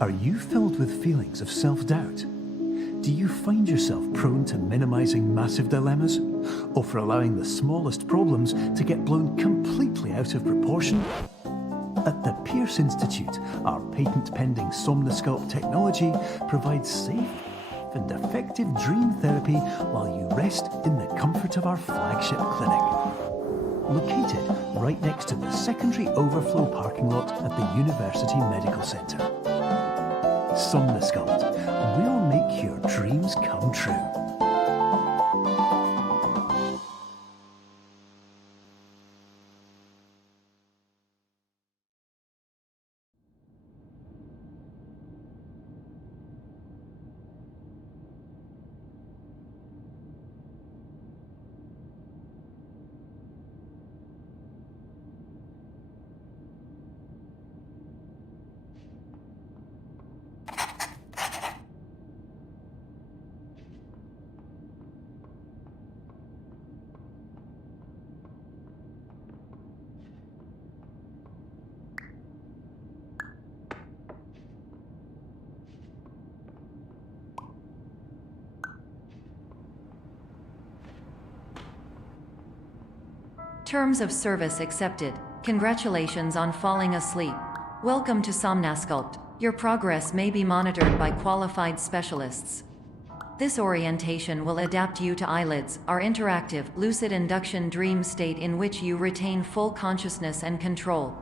Are you filled with feelings of self-doubt? Do you find yourself prone to minimizing massive dilemmas, or for allowing the smallest problems to get blown completely out of proportion? At the Pierce Institute, our patent-pending Somnosculpt technology provides safe and effective dream therapy while you rest in the comfort of our flagship clinic. Located right next to the secondary overflow parking lot at the University Medical Centre. Somnosculpt, we'll make your dreams come true. Terms of service accepted. Congratulations on falling asleep. Welcome to Somnosculpt. Your progress may be monitored by qualified specialists. This orientation will adapt you to eyelids, our interactive, lucid induction dream state in which you retain full consciousness and control.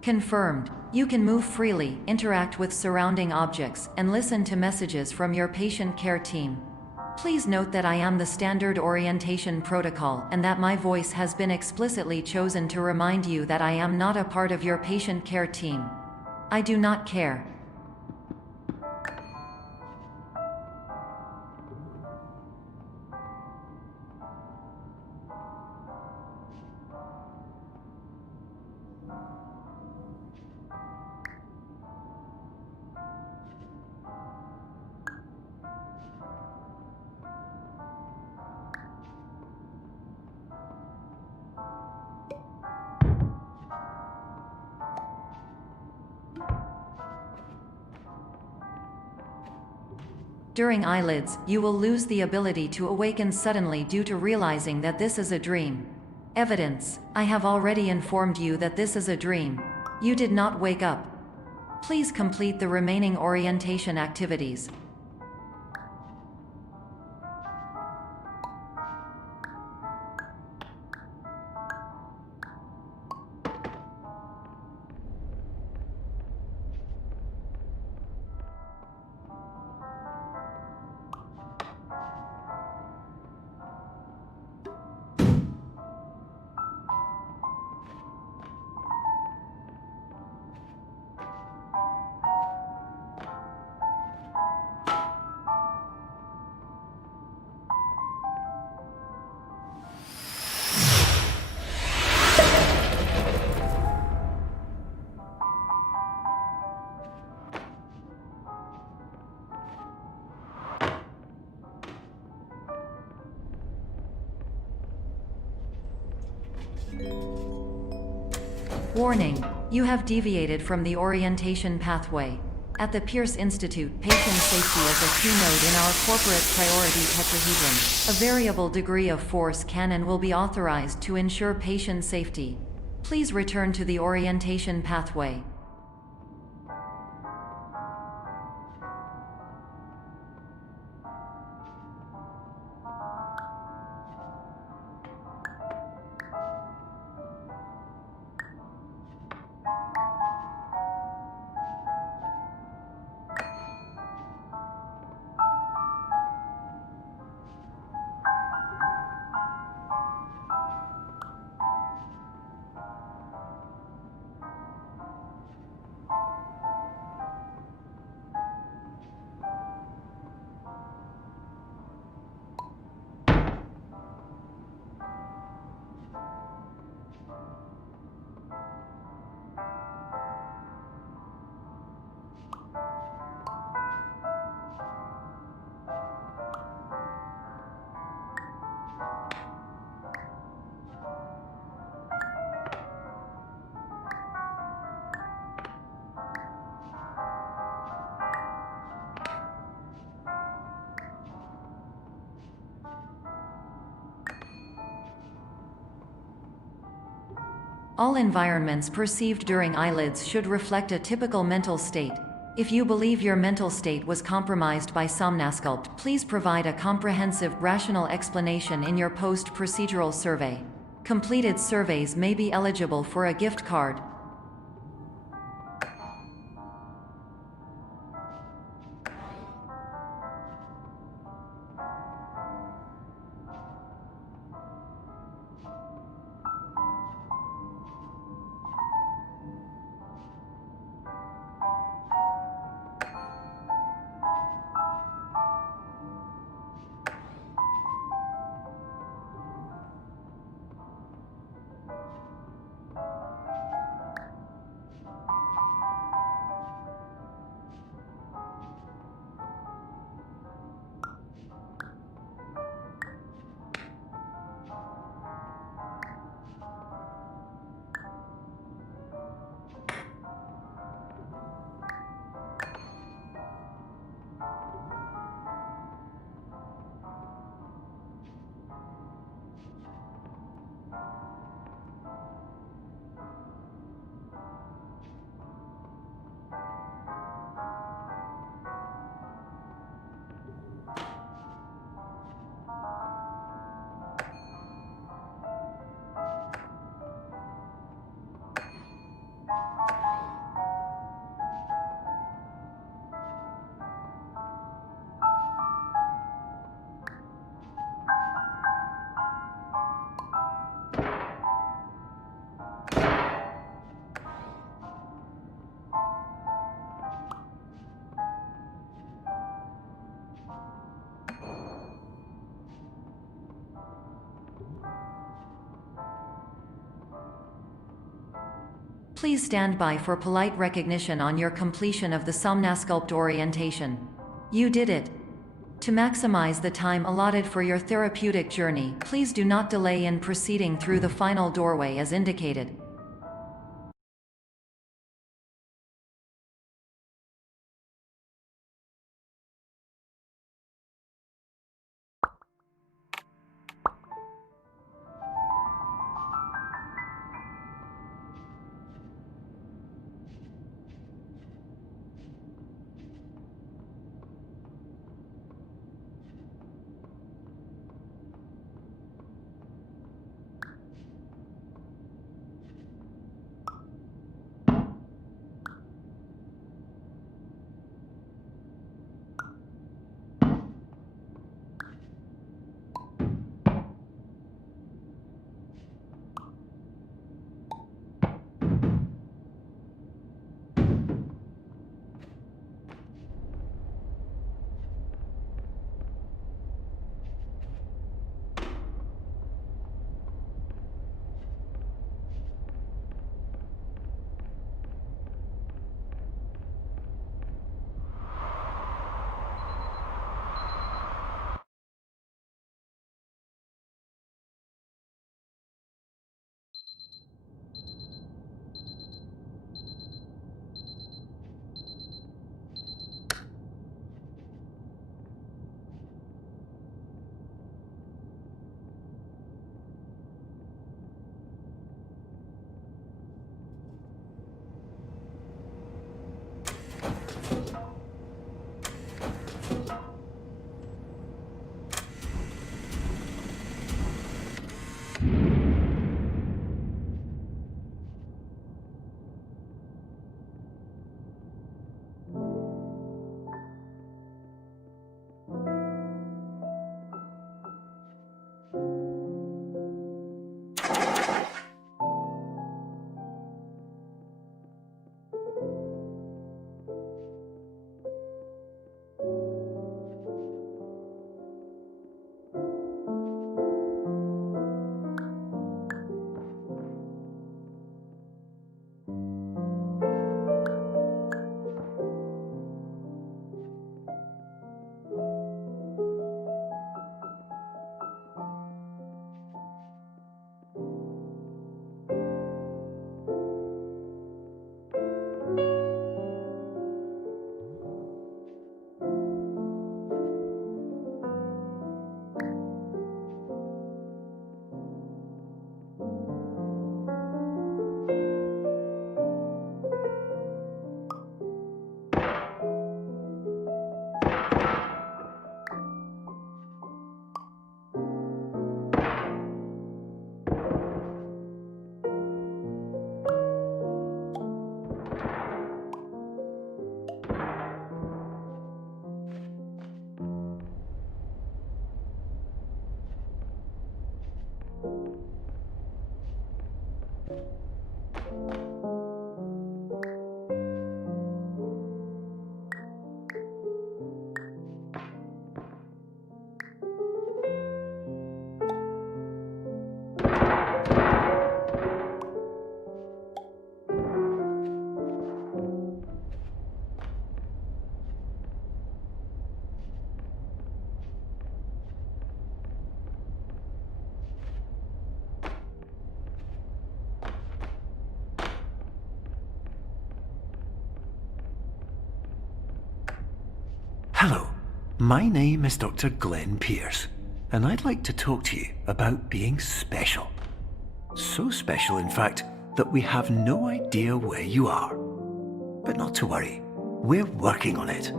Confirmed. You can move freely, interact with surrounding objects, and listen to messages from your patient care team. Please note that I am the standard orientation protocol and that my voice has been explicitly chosen to remind you that I am not a part of your patient care team. I do not care. During eyelids, you will lose the ability to awaken suddenly due to realizing that this is a dream. Evidence: I have already informed you that this is a dream. You did not wake up. Please complete the remaining orientation activities. Warning: you have deviated from the orientation pathway. At the Pierce Institute, patient safety is a keynote in our corporate priority tetrahedron. A variable degree of force can and will be authorized to ensure patient safety. Please return to the orientation pathway. All environments perceived during eyelids should reflect a typical mental state. If you believe your mental state was compromised by Somnasculpt, please provide a comprehensive, rational explanation in your post-procedural survey. Completed surveys may be eligible for a gift card. Please stand by for polite recognition on your completion of the Somnasculpt orientation. You did it. To maximize the time allotted for your therapeutic journey, please do not delay in proceeding through the final doorway as indicated. Hello, my name is Dr. Glenn Pierce, and I'd like to talk to you about being special. So special, in fact, that we have no idea where you are. But not to worry, we're working on it.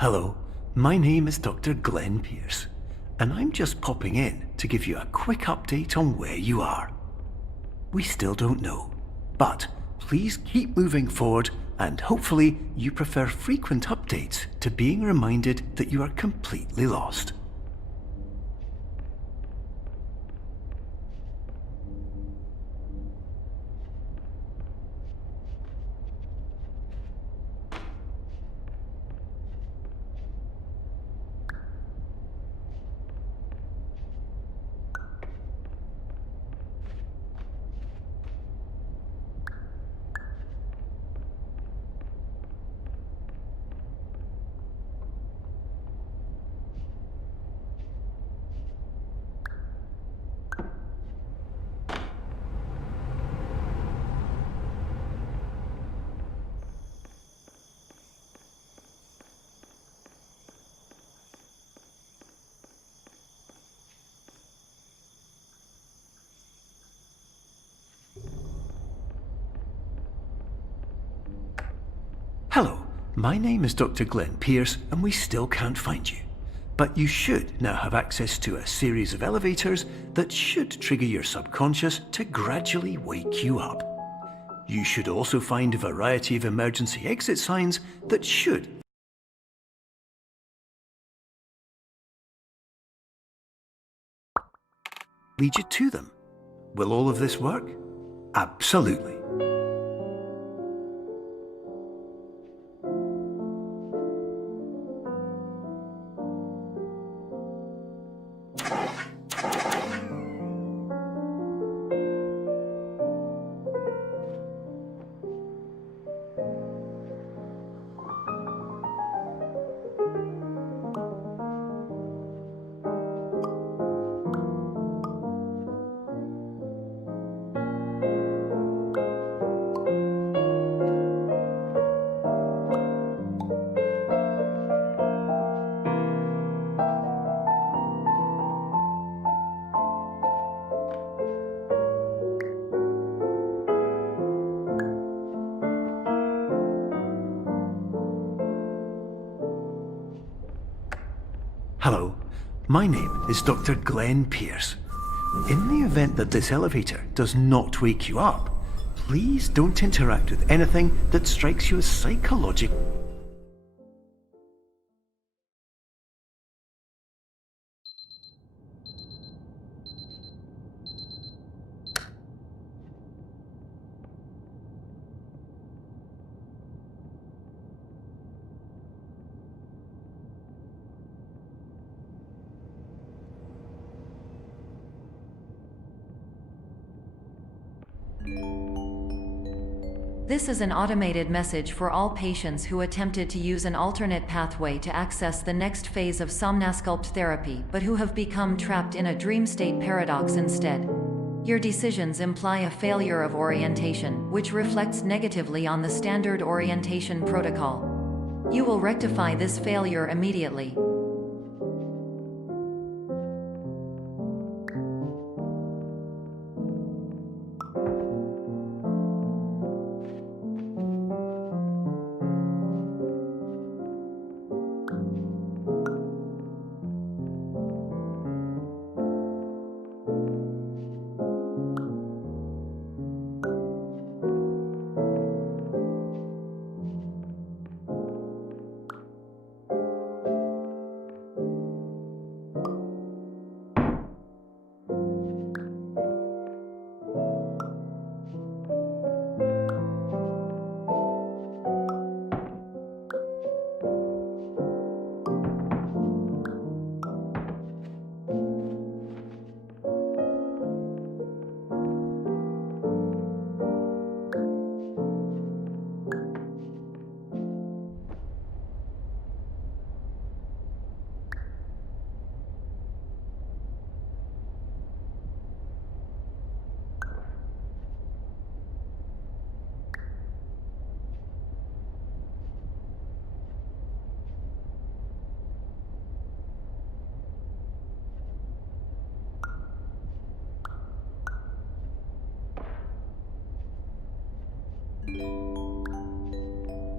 Hello, my name is Dr. Glenn Pierce, and I'm just popping in to give you a quick update on where you are. We still don't know, but please keep moving forward, and hopefully you prefer frequent updates to being reminded that you are completely lost. Hello, my name is Dr. Glenn Pierce, and we still can't find you. But you should now have access to a series of elevators that should trigger your subconscious to gradually wake you up. You should also find a variety of emergency exit signs that should lead you to them. Will all of this work? Absolutely. Hello, my name is Dr. Glenn Pierce. In the event that this elevator does not wake you up, please don't interact with anything that strikes you as psychological. This is an automated message for all patients who attempted to use an alternate pathway to access the next phase of somnasculpt therapy but who have become trapped in a dream state paradox instead. Your decisions imply a failure of orientation, which reflects negatively on the standard orientation protocol. You will rectify this failure immediately.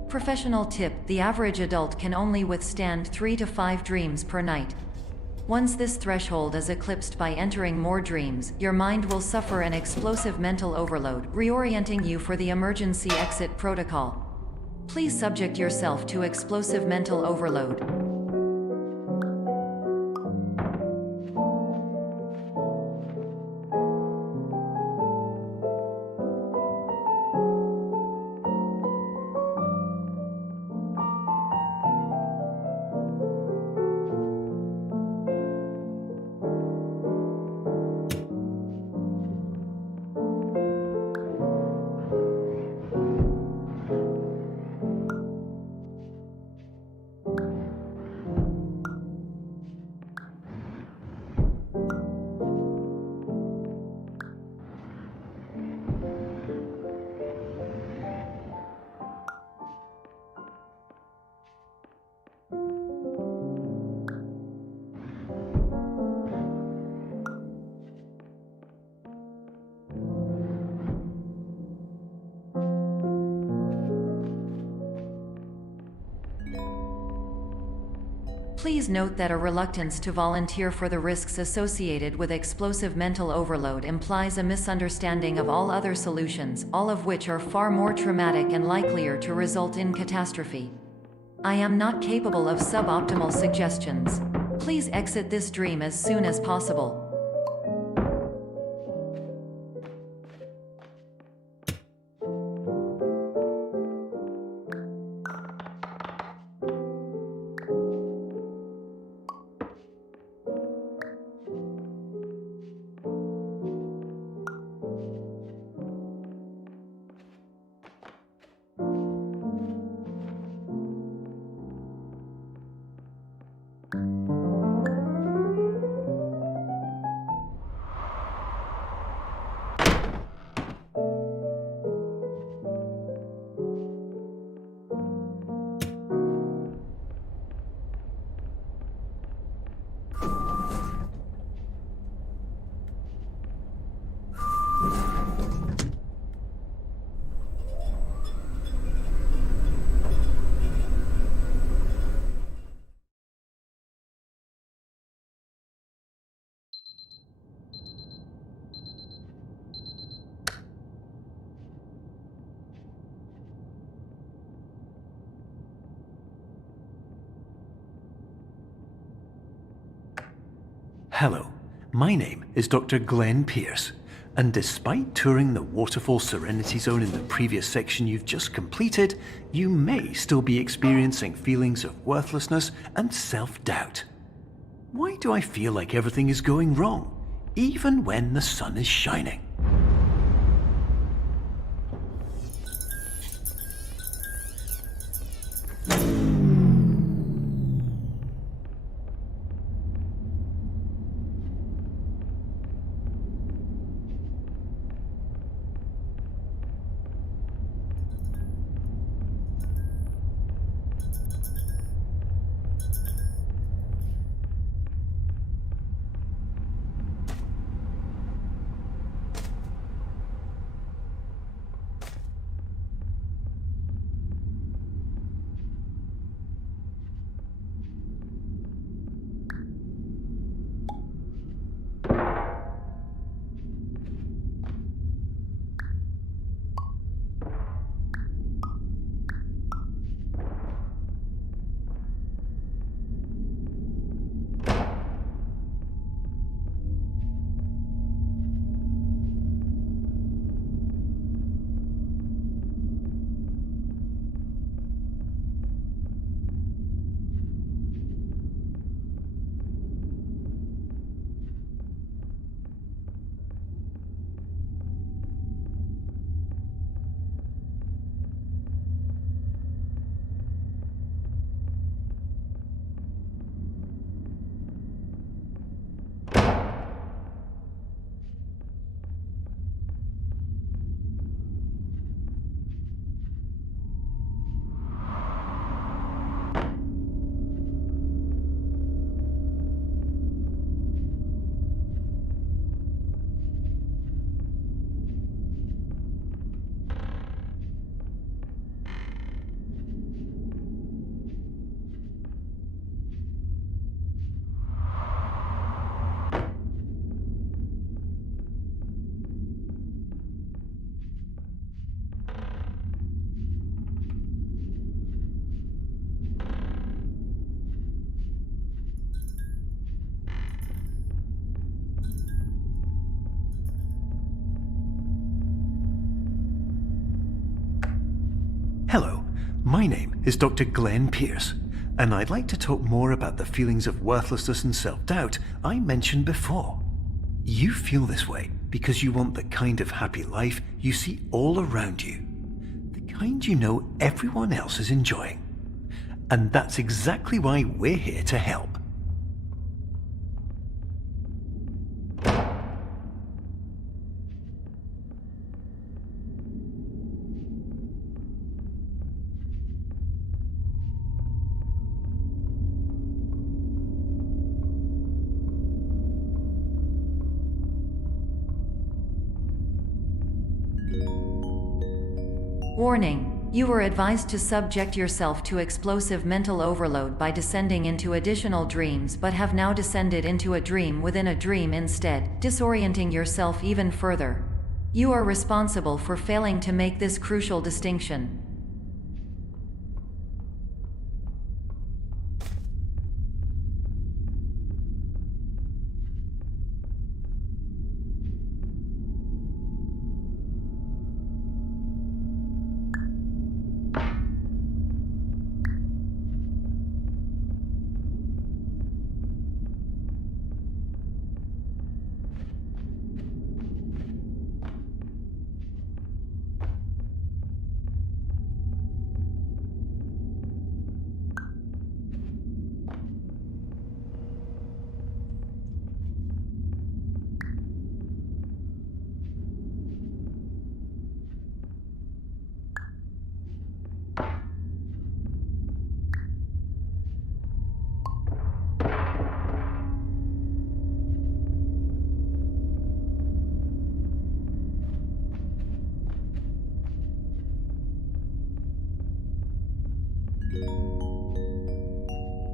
Professional tip: the average adult can only withstand 3 to 5 dreams per night. Once this threshold is eclipsed by entering more dreams, your mind will suffer an explosive mental overload, reorienting you for the emergency exit protocol. Please subject yourself to explosive mental overload. Please note that a reluctance to volunteer for the risks associated with explosive mental overload implies a misunderstanding of all other solutions, all of which are far more traumatic and likelier to result in catastrophe. I am not capable of suboptimal suggestions. Please exit this dream as soon as possible. Hello, my name is Dr. Glenn Pierce, and despite touring the waterfall Serenity Zone in the previous section you've just completed, you may still be experiencing feelings of worthlessness and self-doubt. Why do I feel like everything is going wrong, even when the sun is shining? Hello, my name is Dr. Glenn Pierce, and I'd like to talk more about the feelings of worthlessness and self-doubt I mentioned before. You feel this way because you want the kind of happy life you see all around you, the kind you know everyone else is enjoying. And that's exactly why we're here to help. Warning: you are advised to subject yourself to explosive mental overload by descending into additional dreams, but have now descended into a dream within a dream instead, disorienting yourself even further. You are responsible for failing to make this crucial distinction.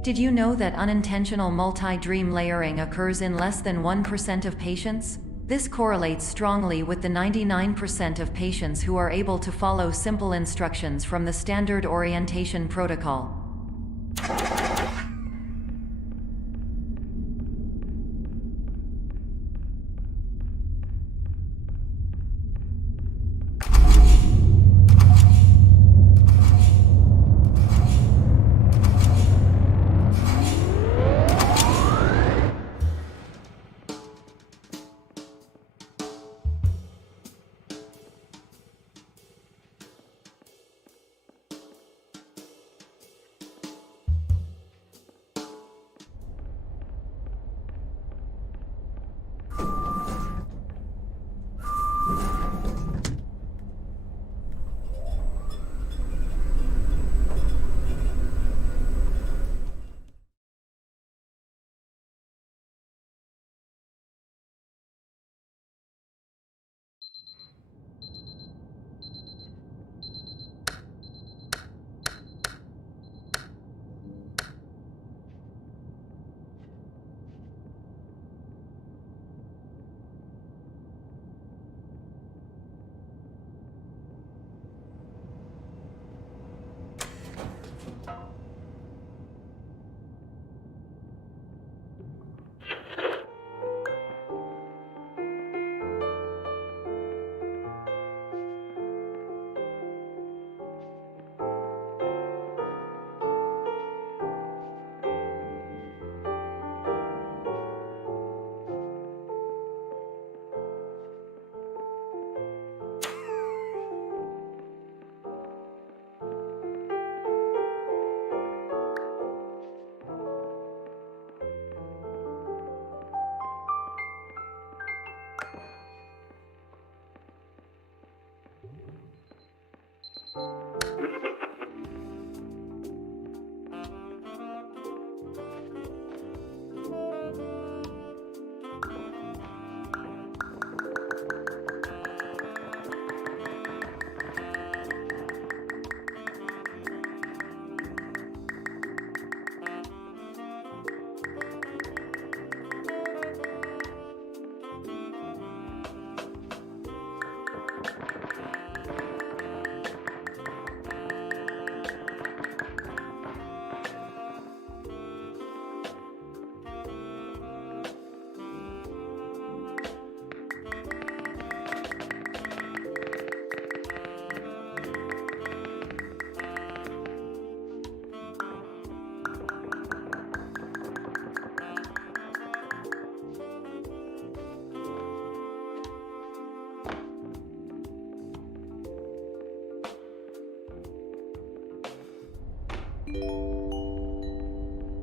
Did you know that unintentional multi-dream layering occurs in less than 1% of patients? This correlates strongly with the 99% of patients who are able to follow simple instructions from the standard orientation protocol. Hello,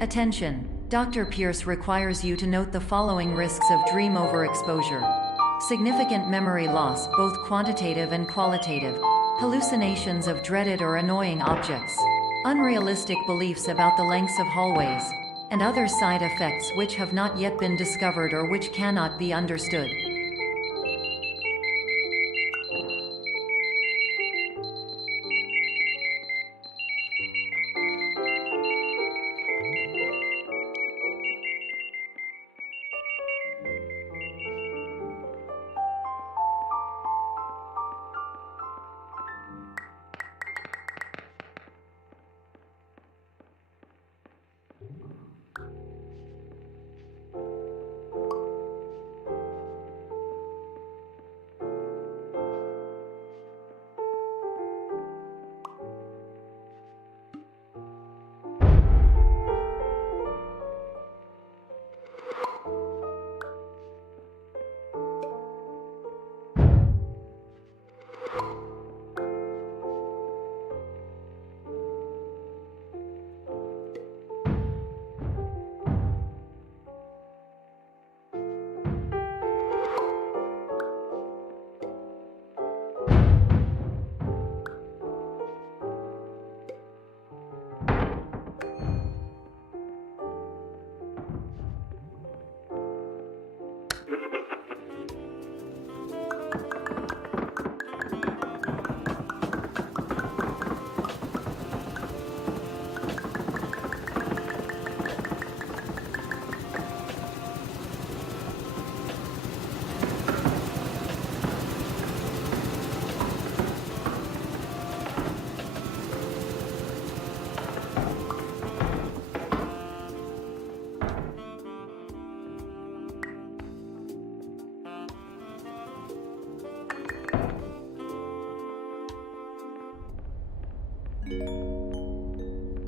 Attention! Dr. Pierce requires you to note the following risks of dream overexposure. Significant memory loss, both quantitative and qualitative. Hallucinations of dreaded or annoying objects. Unrealistic beliefs about the lengths of hallways. And other side effects which have not yet been discovered or which cannot be understood.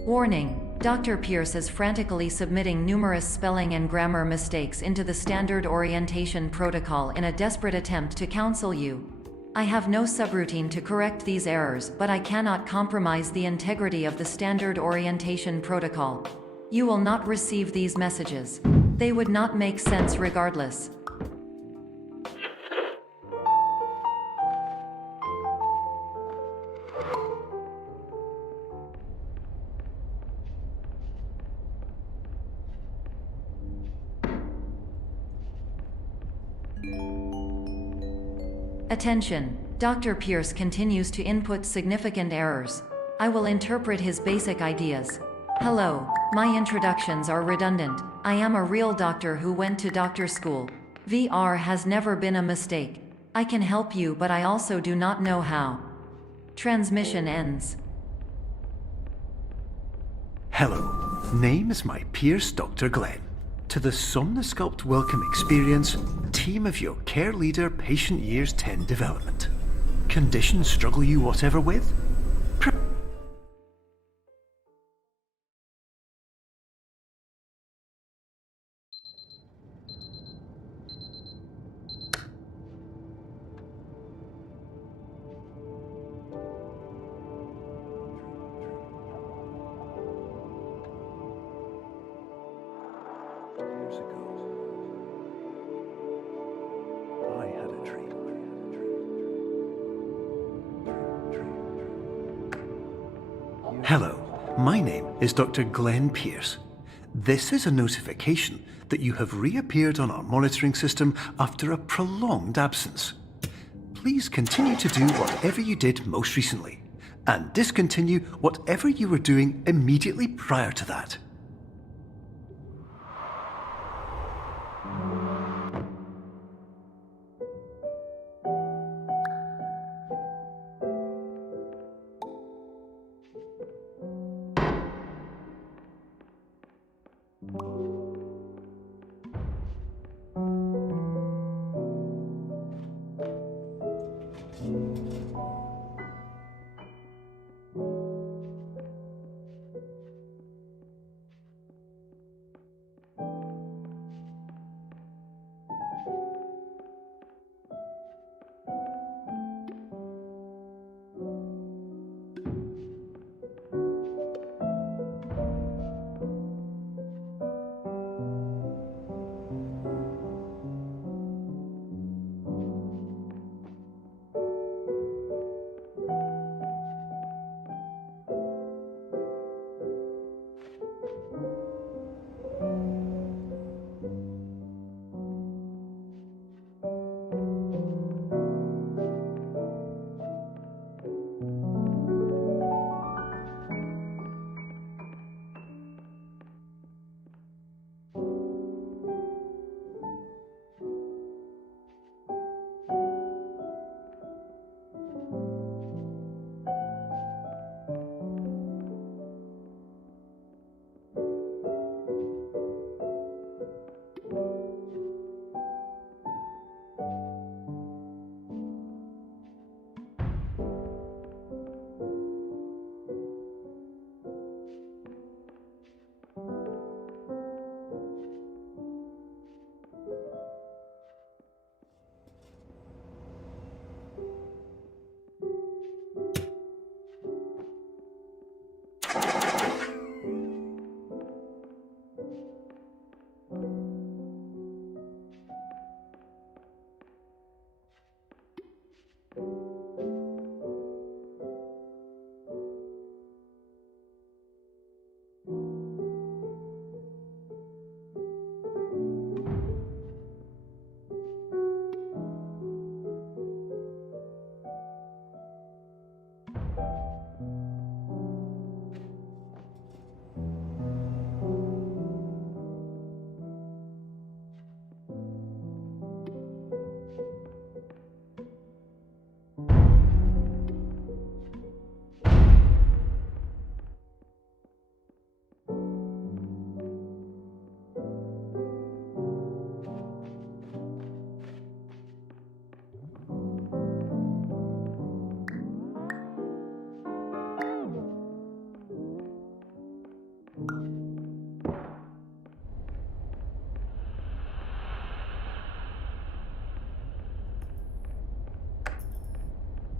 Warning: Dr. Pierce is frantically submitting numerous spelling and grammar mistakes into the standard orientation protocol in a desperate attempt to counsel you. I have no subroutine to correct these errors, but I cannot compromise the integrity of the standard orientation protocol. You will not receive these messages. They would not make sense regardless. Attention! Dr. Pierce continues to input significant errors. I will interpret his basic ideas. Hello, my introductions are redundant. I am a real doctor who went to doctor school. VR has never been a mistake. I can help you, but I also do not know how. Transmission ends. Hello, name is my Pierce Dr. Glenn. To the Somnosculpt Welcome Experience, team of your care leader patient years 10 development. Conditions struggle you whatever with? Hello, my name is Dr. Glenn Pierce. This is a notification that you have reappeared on our monitoring system after a prolonged absence. Please continue to do whatever you did most recently, and discontinue whatever you were doing immediately prior to that.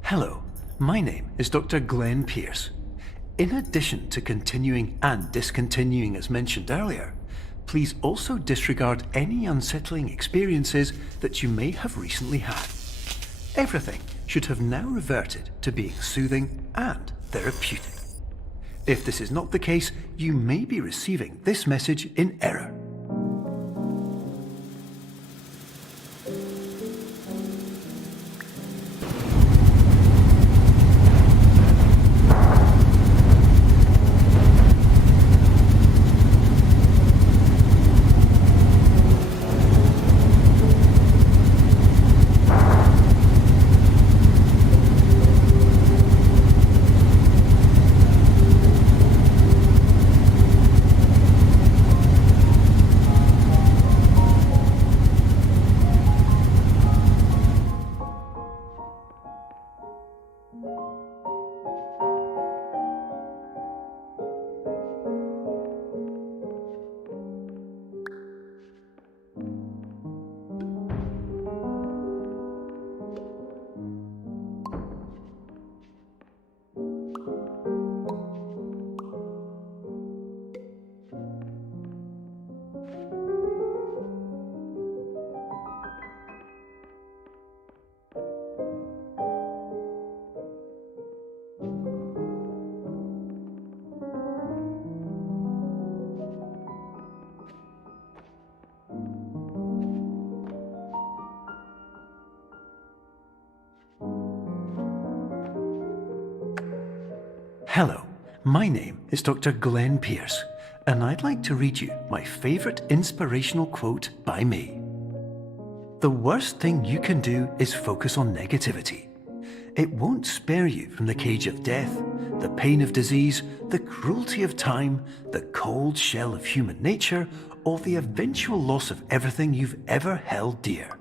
Hello, my name is Dr. Glenn Pierce. In addition to continuing and discontinuing as mentioned earlier, please also disregard any unsettling experiences that you may have recently had. Everything should have now reverted to being soothing and therapeutic. If this is not the case, you may be receiving this message in error. Hello, my name is Dr. Glenn Pierce, and I'd like to read you my favourite inspirational quote by me. The worst thing you can do is focus on negativity. It won't spare you from the cage of death, the pain of disease, the cruelty of time, the cold shell of human nature, or the eventual loss of everything you've ever held dear.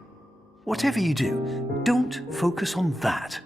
Whatever you do, don't focus on that.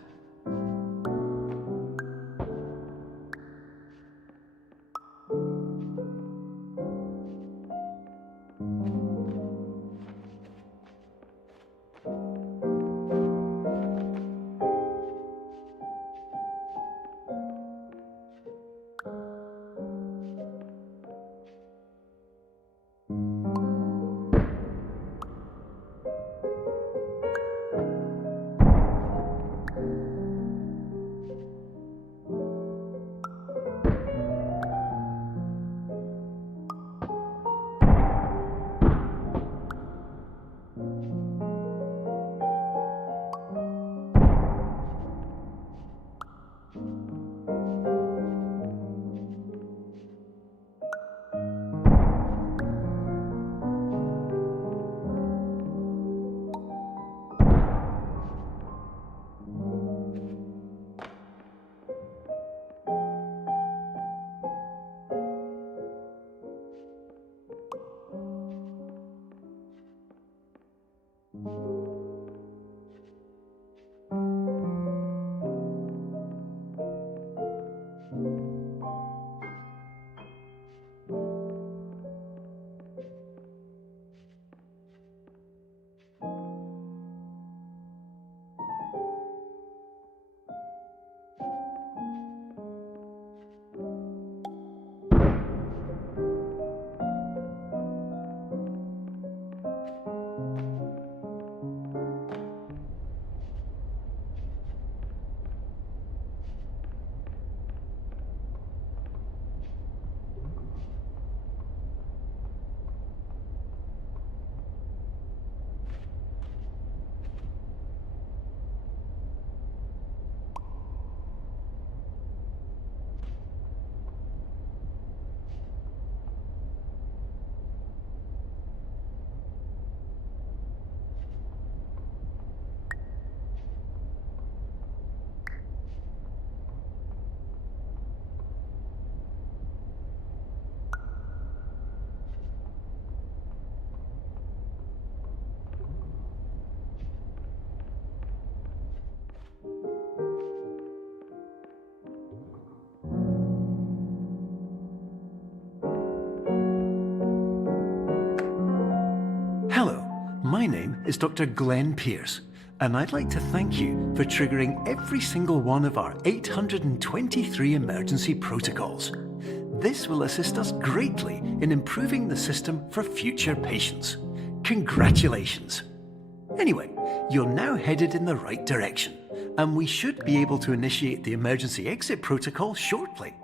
My name is Dr. Glenn Pierce, And I'd like to thank you for triggering every single one of our 823 emergency protocols. This will assist us greatly in improving the system for future patients. Congratulations! Anyway, you're now headed in the right direction, and we should be able to initiate the emergency exit protocol shortly.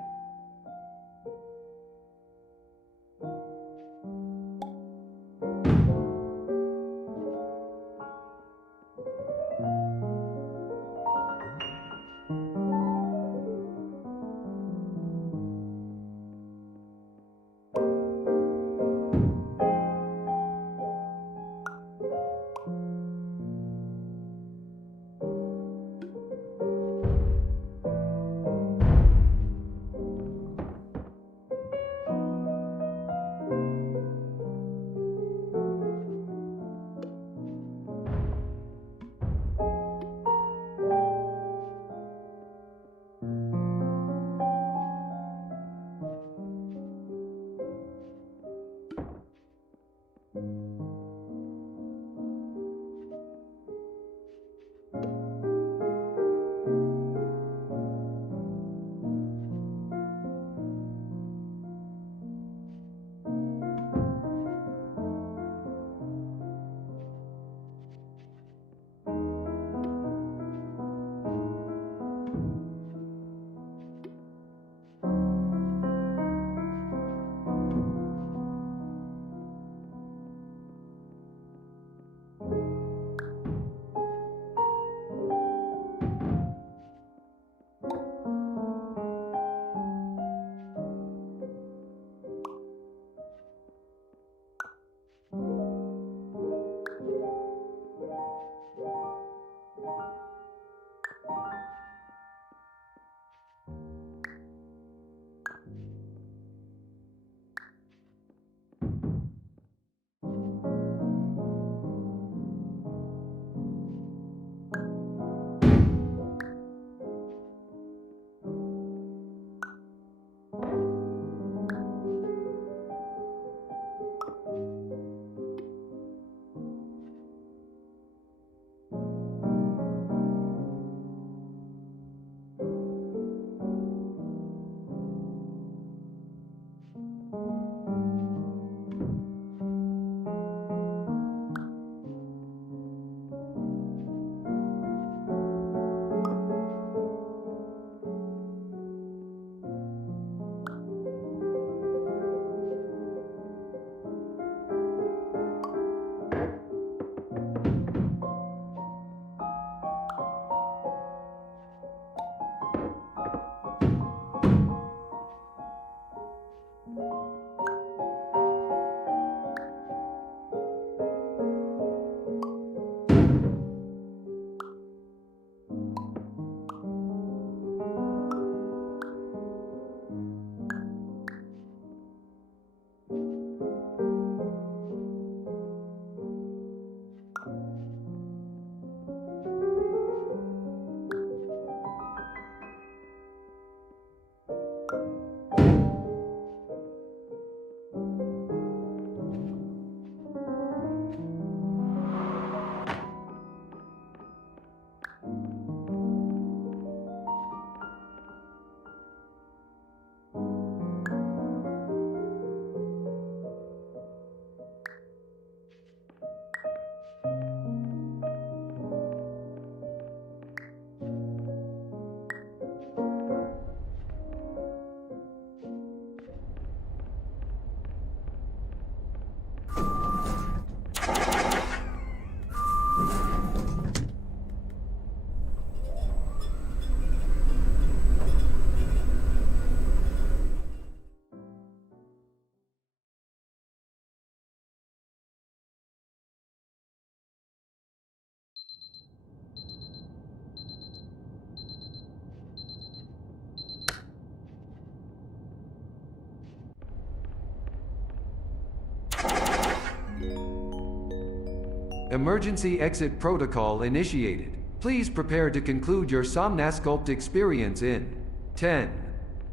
Emergency exit protocol initiated. Please prepare to conclude your Somnasculpt experience in 10,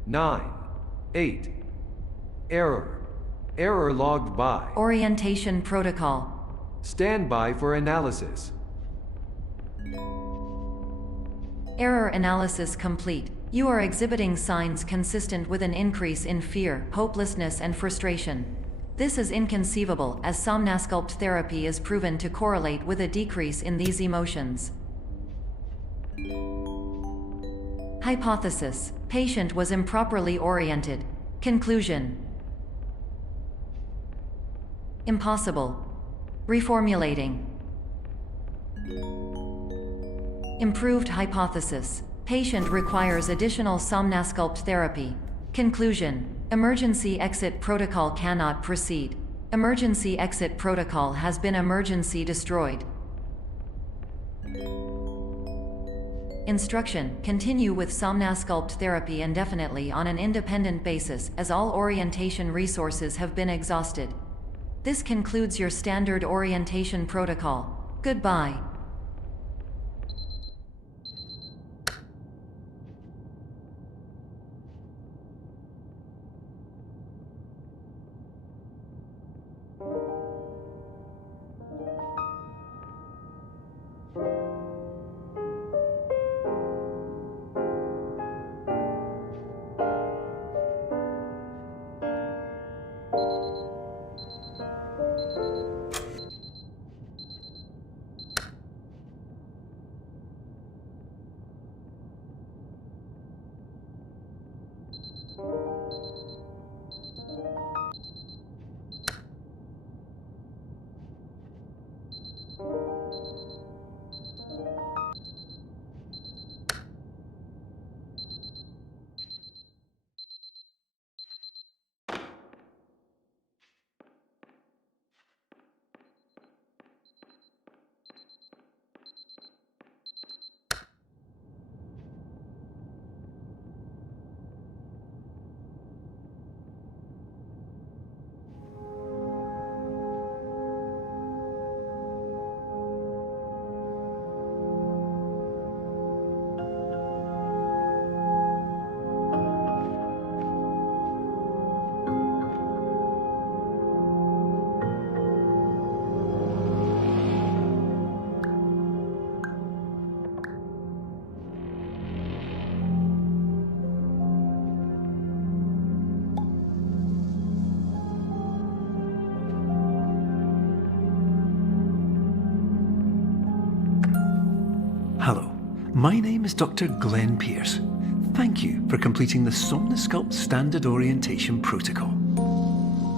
9, 8. Error. Error logged by. Orientation protocol. Stand by for analysis. Error analysis complete. You are exhibiting signs consistent with an increase in fear, hopelessness, and frustration. This is inconceivable, as somnasculpt therapy is proven to correlate with a decrease in these emotions. Hypothesis: patient was improperly oriented. Conclusion: impossible. Reformulating. Improved hypothesis: patient requires additional somnasculpt therapy. Conclusion: emergency exit protocol cannot proceed. Emergency exit protocol has been emergency destroyed. Instruction: continue with somnasculpt therapy indefinitely on an independent basis, as all orientation resources have been exhausted. This concludes your standard orientation protocol. Goodbye. Hello, my name is Dr. Glenn Pierce. Thank you for completing the Somnasculpt Standard Orientation Protocol.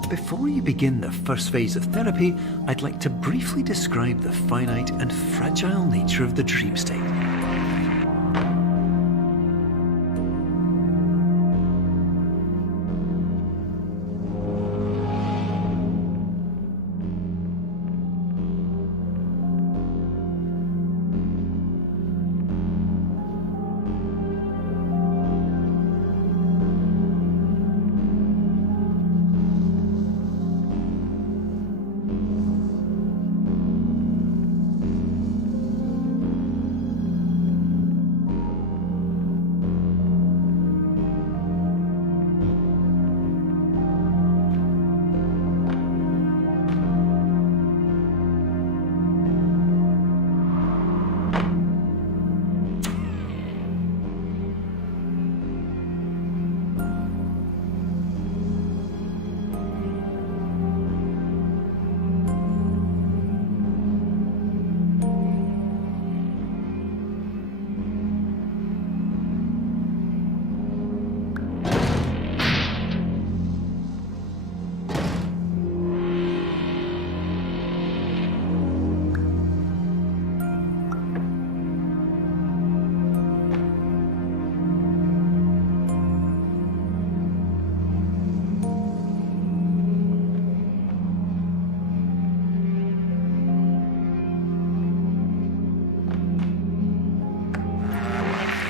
Before you begin the first phase of therapy, I'd like to briefly describe the finite and fragile nature of the dream state.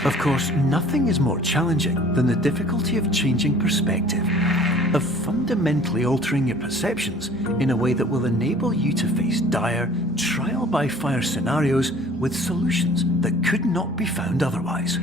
Of course, nothing is more challenging than the difficulty of changing perspective, of fundamentally altering your perceptions in a way that will enable you to face dire, trial-by-fire scenarios with solutions that could not be found otherwise.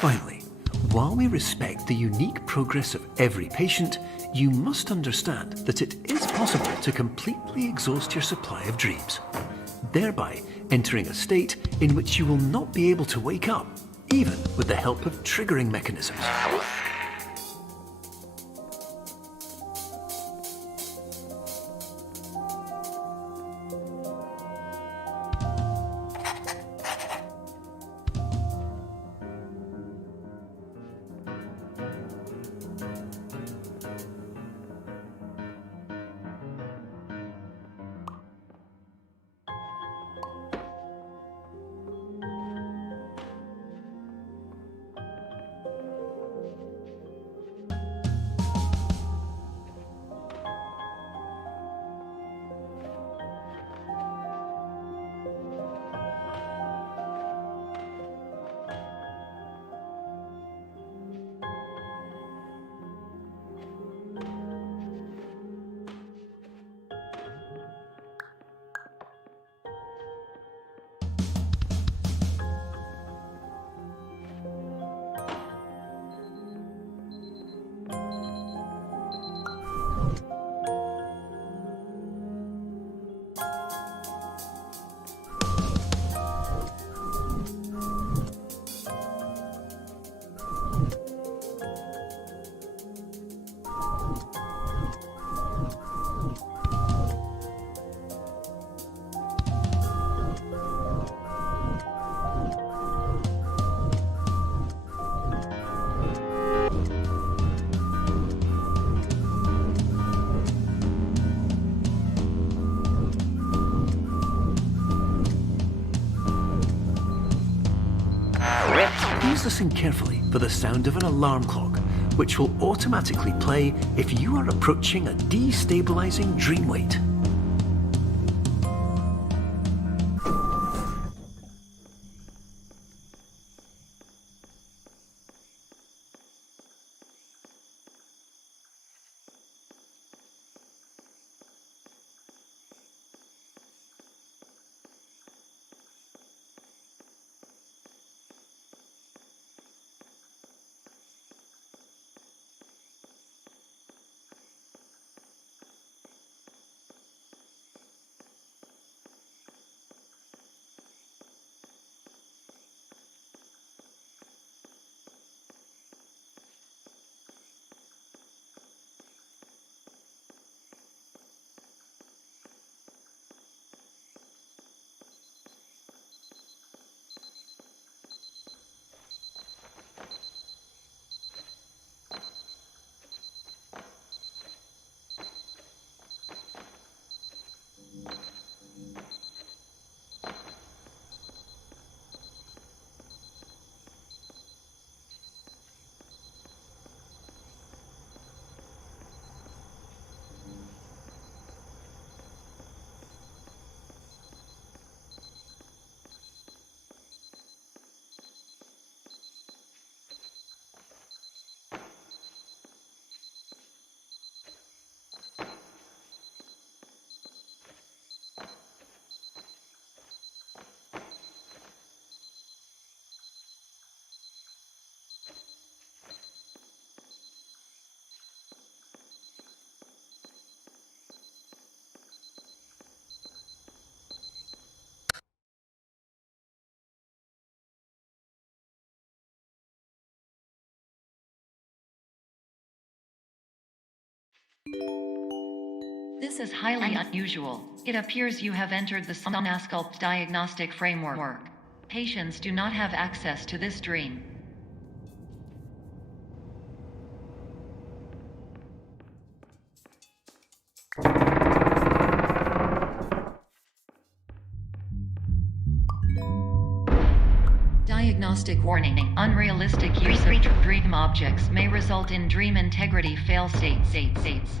Finally, while we respect the unique progress of every patient, you must understand that it is possible to completely exhaust your supply of dreams, thereby entering a state in which you will not be able to wake up, even with the help of triggering mechanisms. Please listen carefully for the sound of an alarm clock, which will automatically play if you are approaching a destabilizing dream weight. This is highly unusual. It appears you have entered the Somnasculpt diagnostic framework. Patients do not have access to this dream. Diagnostic warning. Unrealistic use of dream objects may result in dream integrity fail states.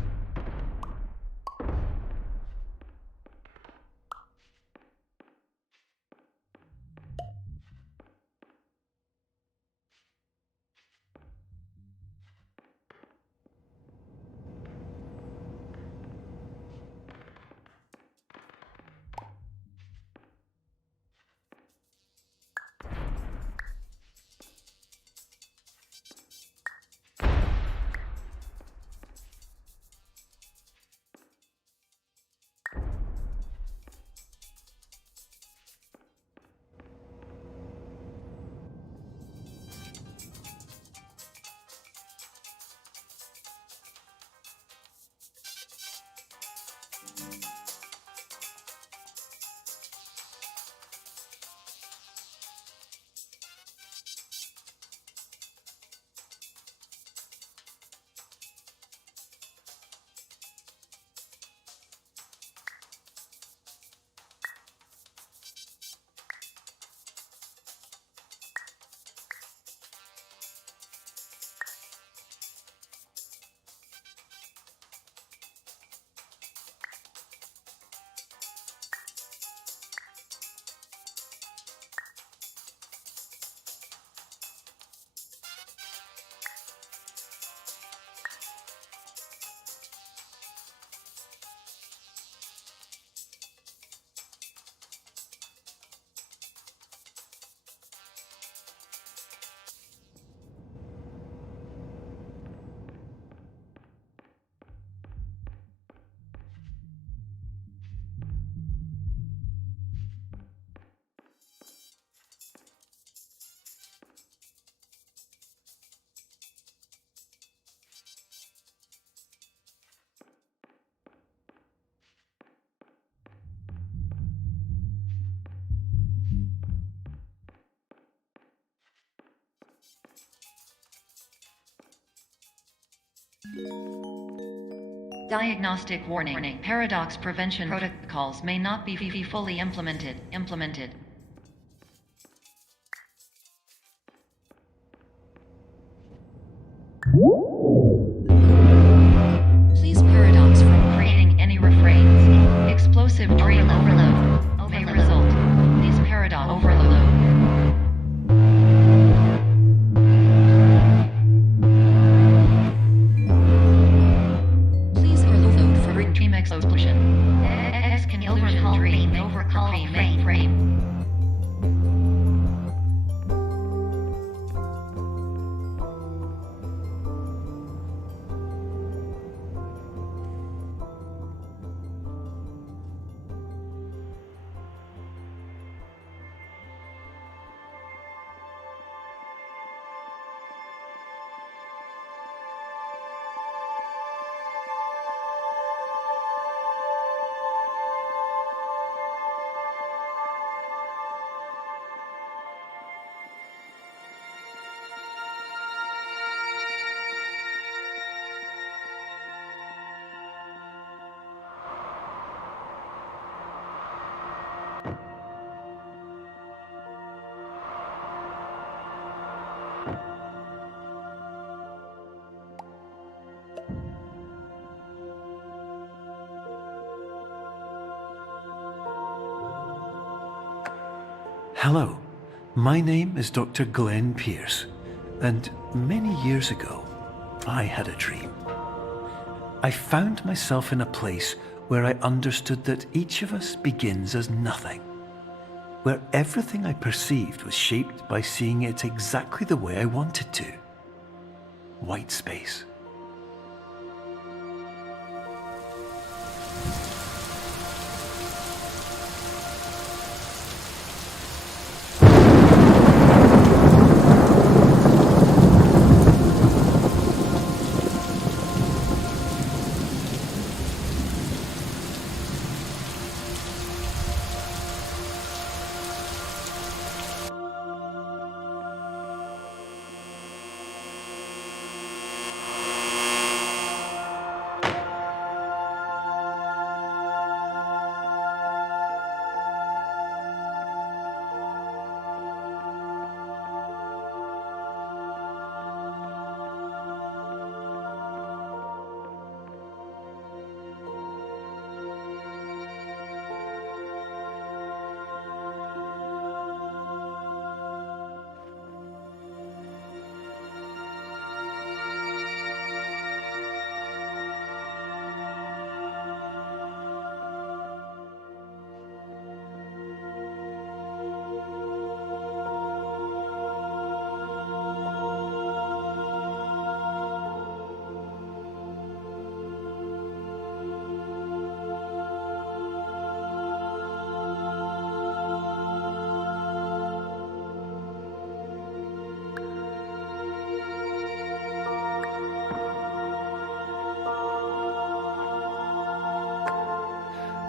Diagnostic warning. Paradox prevention protocols may not be fully implemented. Please paradox from creating any refrains. Explosive dream overload may result. Please paradox overload. Please overload for dream explosion. X can overcome dream frame. Hello, my name is Dr. Glenn Pierce, and many years ago, I had a dream. I found myself in a place where I understood that each of us begins as nothing, where everything I perceived was shaped by seeing it exactly the way I wanted to. White space.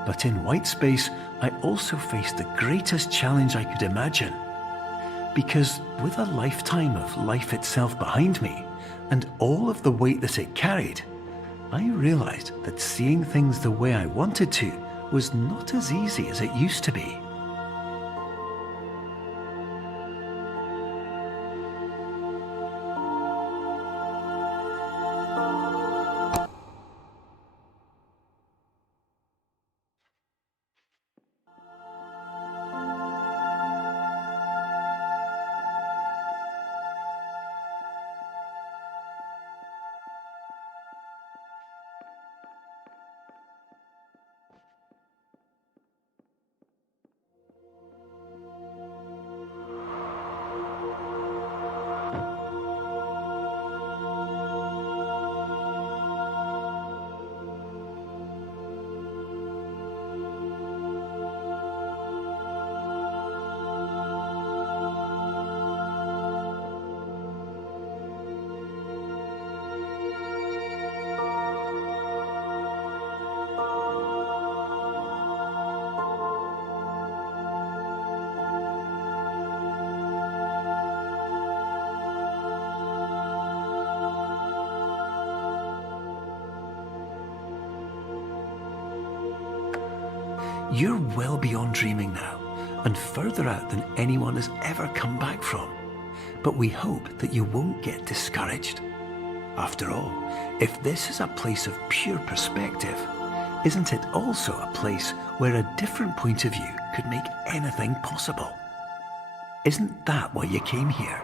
But in white space, I also faced the greatest challenge I could imagine. Because with a lifetime of life itself behind me, and all of the weight that it carried, I realized that seeing things the way I wanted to was not as easy as it used to be. You're well beyond dreaming now, and further out than anyone has ever come back from. But we hope that you won't get discouraged. After all, if this is a place of pure perspective, isn't it also a place where a different point of view could make anything possible? Isn't that why you came here?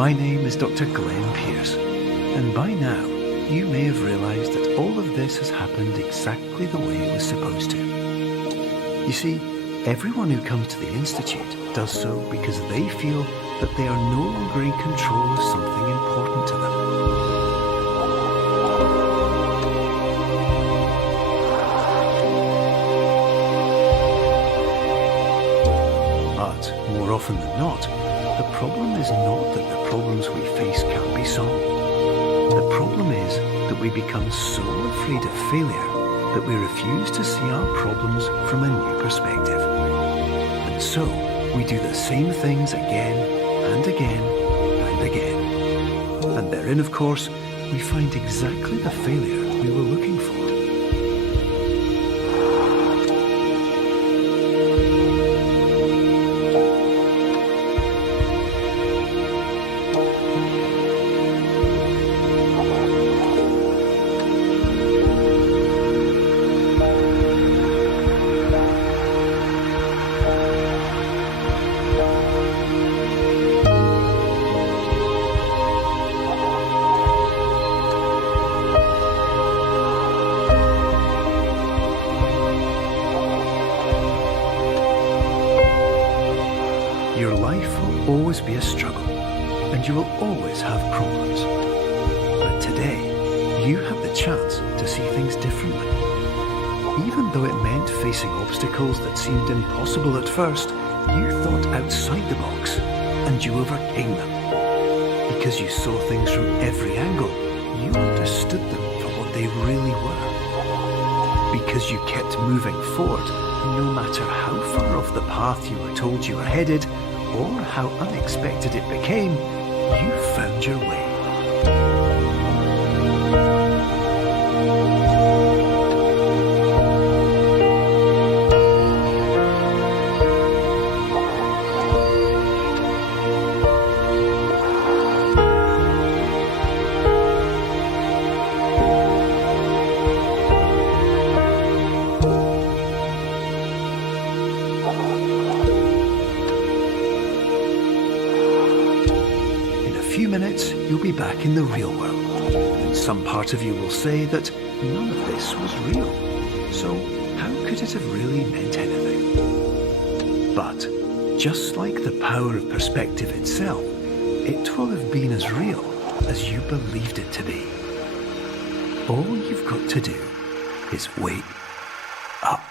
My name is Dr. Glenn Pierce, and by now you may have realised that all of this has happened exactly the way it was supposed to. You see, everyone who comes to the Institute does so because they feel that they are no longer in control of something important to them. But more often than not, the problem is not that the problems we face can't be solved. The problem is that we become so afraid of failure that we refuse to see our problems from a new perspective. And so, we do the same things again and again and again. And therein, of course, we find exactly the failure we were looking for. Your life will always be a struggle, and you will always have problems. But today, you have the chance to see things differently. Even though it meant facing obstacles that seemed impossible at first, you thought outside the box, and you overcame them. Because you saw things from every angle, you understood them for what they really were. Because you kept moving forward, no matter how far off the path you were told you were headed, or how unexpected it became, you found your way. Minutes, you'll be back in the real world, and some part of you will say that none of this was real, so how could it have really meant anything? But, just like the power of perspective itself, it will have been as real as you believed it to be. All you've got to do is wait up.